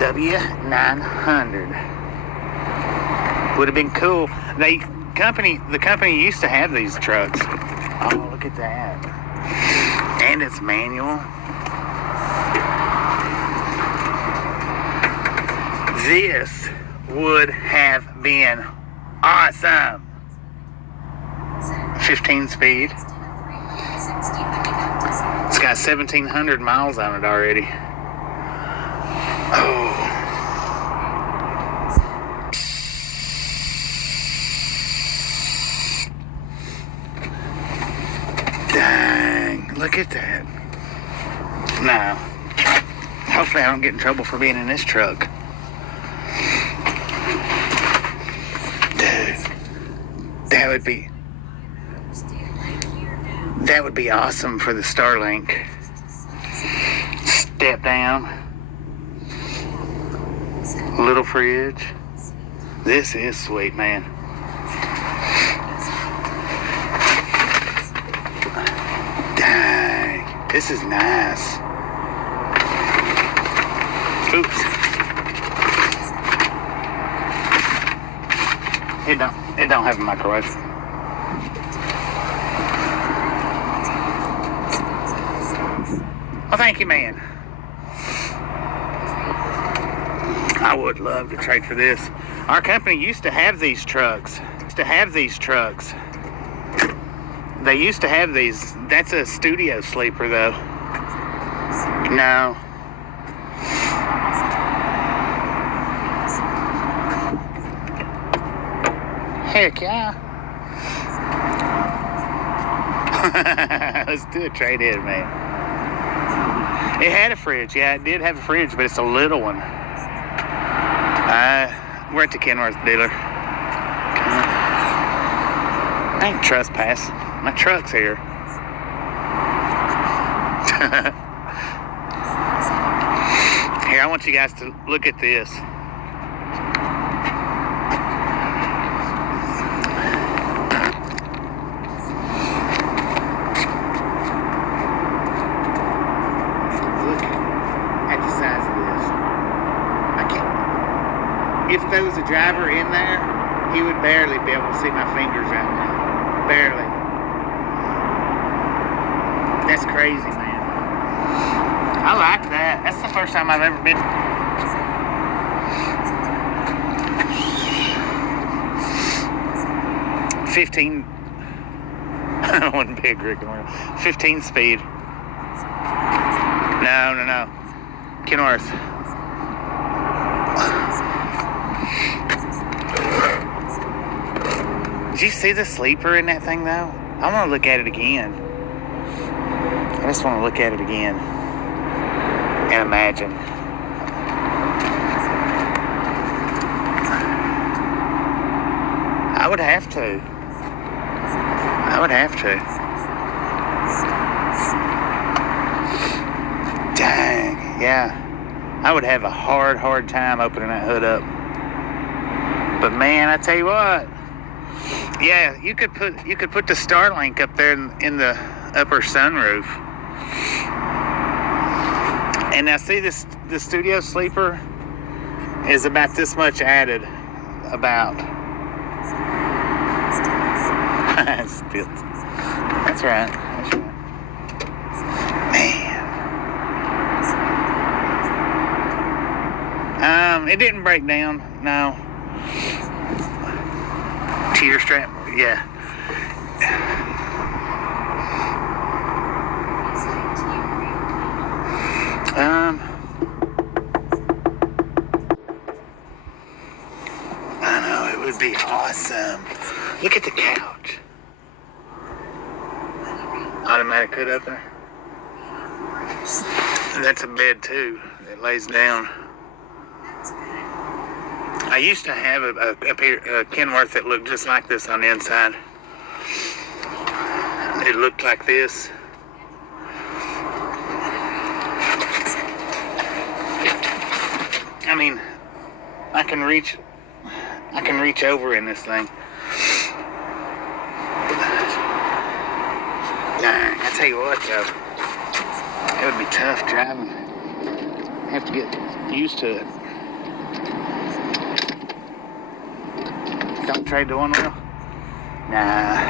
W-900. Would have been cool. The company used to have these trucks. Oh, look at that. And it's manual. This would have been awesome. 15 speed. It's got 1,700 miles on it already. Oh. Dang, look at that. Now, hopefully I don't get in trouble for being in this truck. Dude, that would be awesome for the Starlink. Step down. Little fridge. This is sweet, man. Dang, this is nice. Oops. It don't have a microwave. Well, thank you, man. I would love to trade for this. Our company used to have these trucks. They used to have these. That's a studio sleeper, though. No. Heck yeah. Let's do a trade-in, man. It had a fridge. Yeah, it did have a fridge, but it's a little one. We're at the Kenworth dealer. I ain't trespassing. My truck's here. Here, I want you guys to look at this. If there was a driver in there, he would barely be able to see my fingers right now. Barely. That's crazy, man. I like that. That's the first time I've ever been. 15. One big Rick. 15 speed. No. Kenworth. Did you see the sleeper in that thing, though? I want to look at it again. I just want to look at it again and imagine. I would have to. Dang, yeah. I would have a hard time opening that hood up. But man, I tell you what. Yeah, you could put the Starlink up there in the upper sunroof. And now see this, the studio sleeper is about this much added. About. Still. That's right. Man. It didn't break down. No. Cheater strap, yeah. I know, it would be awesome. Look at the couch. Automatic hood up there. And that's a bed too. It lays down. I used to have a Kenworth that looked just like this on the inside. It looked like this. I mean, I can reach over in this thing. Dang, I tell you what though, it would be tough driving. I have to get used to it. Don't trade the one wheel? Nah.